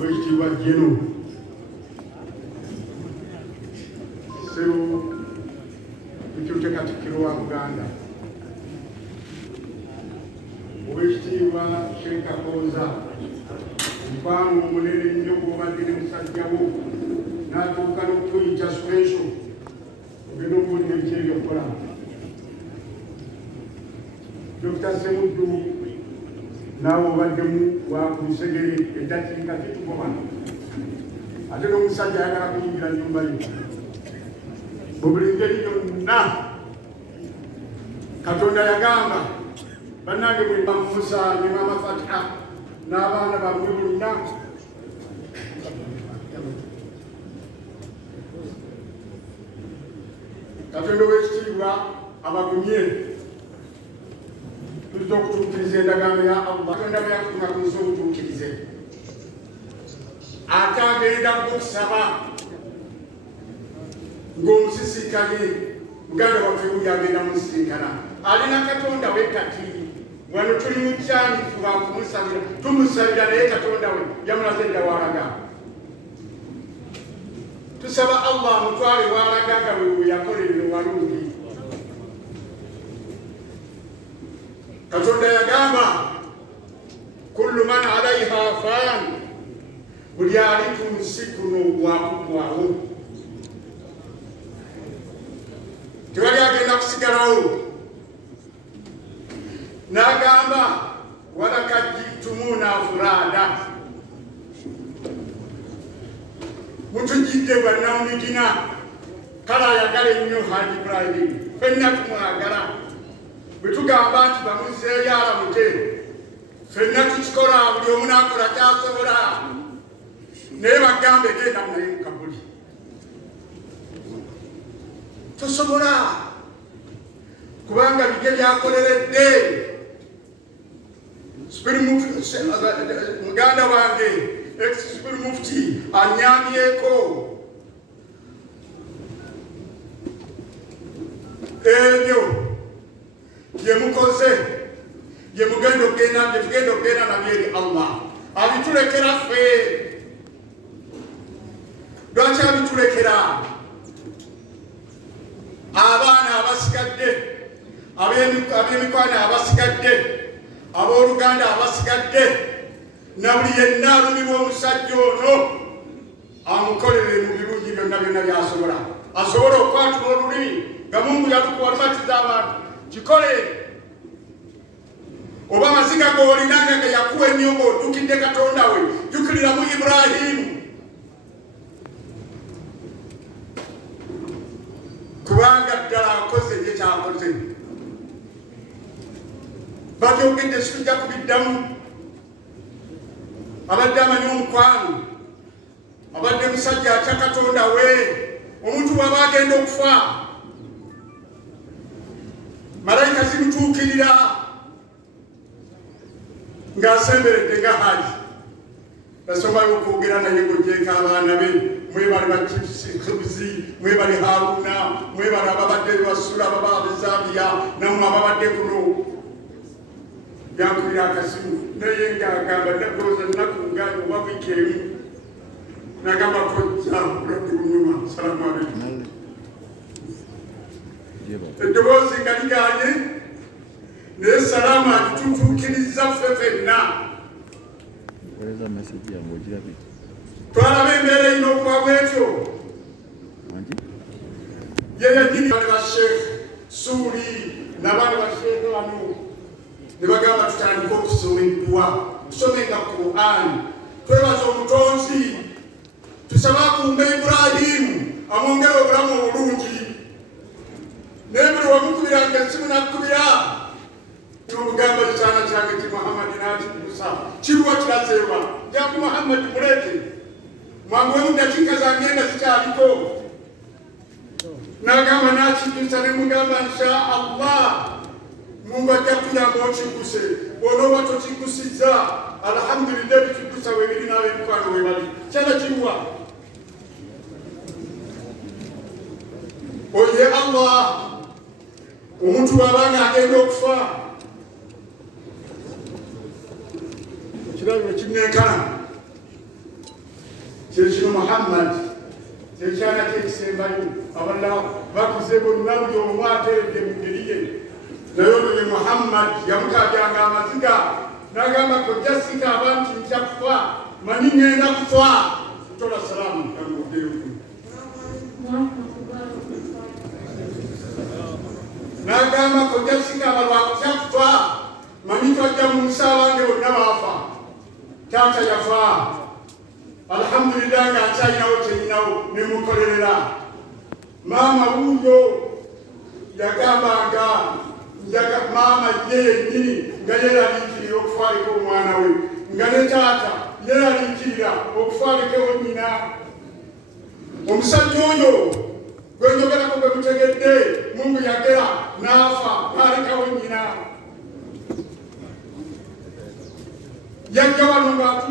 Oweekitiibwa Jeno Ssebo Mukyute Katikkiro wa Buganda, Oweekitiibwa Sheikh Kakoza, mukwano omunene ennyo gw'obadde ne musajja wo n'atuuka n'okuyita special ogenda omuwulira biki ebyokukola. Dr. Ssemuddu naawe obaddemu wa ku lusegere eddakiika titugoba ate n'omusajja ayagala kuyingira nnyumba yo mu buli ngeri yonna. Katonda yagamba bannange bwe Musa ne Mama Fatiha n'abaana bammwe bonna Katonda w'ekitiibwa abagumye tuzza okutuukiriza endagaano ya Allah. Katonda bwe yakutuma tuzza obutuukirize, ate agenda kukusaba ng'omusisinkanye muganda waffe buli agenda musisinkana alina Katonda we kati wano tuli mu kyanifu bakumusabira tumusabira naye Katonda we yamulaze dda walaga. Tusaba Allah mutwale walaga nga we yakolera walungi. Katonda yagamba kullu man alaiha fan, buli ali ku nsi kuno bwakugwawo, tewali agenda kusigalawo. N'agamba walakad jitumuna furada, mutujidde bannamugina. Kale ayagala ennyo Haji Ibrahim, ffenna tumwagala. Bwe tugamba nti bamuzzeeyo alamute, ffenna tukikola, buli omu n'akola ky'asobola. Naye bagambe genda naye mu Kabuli tosobola, kubanga bige byakoleredde. Muganda wange ex-Supreme Mufti anyambyeko ebyo bye mukoze, bye tugenda okugenda nabyo eri Allah. Abitulekera ffe. Lwaki abitulekera? Abaana abasigadde, ab'emikwano abasigadde, abooluganda abasigadde, na buli yenna alumibwa omusajja ono amukolere mu birungi byonna byonna byasobola. Asobola okwatula olulimi nga Mungu yalukwalumatiza abantu, kikole. Oba amaziga g'olinanga nga yakuwa ennyo ng'ojjukidde Katonda we, jjukirira mu Ibrahimu, kubanga ddala akoze ye kyakoze. Babyogedde sikujja kubiddamu. Abadde amanyi omukwano, abadde musajja atya Katonda we. Omuntu bw'aba agenda okufa, malayika zimutuukirira ng'asemberedde nga Haji. Basomayo okwogera naye ng'ogyeko abaana be, mwebale bakibzi, mwebale Haruna, mwebale ababadde basula ababa Zambia, nammwe ababadde kuno. Yankubira akasimu naye ng'agamba ndagooza nnaku ngayo oba wiiki emu, n'agamba kojja olwadde lunyuma, salaamu alaikum. Eddoboozi nga ligaanye, naye salaamu agitutuukiriza ffe ffenna. Twalaba embeera erina okuba bwetyo. Ye yagiri ba Sheikh Suuli n'abaana ba Sheikh bano ne bagamba tutandike okusoma eddwa, tusomenga Qur'an, twebaza omutonzi, tusaba akumbe Ibrahimu amwongere obulamu obulungi. Naye buli wamukubiranga essimu nakkubira n'omugamba kikyana kyange ki Muhammad n'akikusa kiruwa kirazeewa jangu Muhammad muleete mwanguwemu dakiika zange nga zikyaliko. N'agamba n'akikusa ne mugamba insha Allah Mungu ajja kuyamba okikuse. Bw'onooba tokikusizza alhamdulillah ebikikusa weebiri n'ab'emikwano weebali kyana kiruwa. Oye Allah, omuntu bw'abanga agenda okufa ekirabiro kinneekana Muhammad tekyana kyekisembayo abalala bakuze bonna buli omu ateredde mu ngeri ye naye ono ye Muhammad yamukabyanga amaziga n'agamba kojja sika abantu nja kufa manyi ŋŋenda kufa tola salaamu kamuddeyo n'agamba kojja sika abalwakutya kufa manyi twajja mu nsi abange bonna baafa taata yafa alhamdulillah nga akyalinawo kyerinawo nemukolerera maama wuuyo yagambanga maama ye yennyini nga yeraliikirira okufaaliko omwana we nga ne taata yeraliikirira okufaalikewo nnyina omusajja oyo gwenjogerako gwe mutegedde Mungu yagera n'afa n'alekawo nnyina yajja wano nga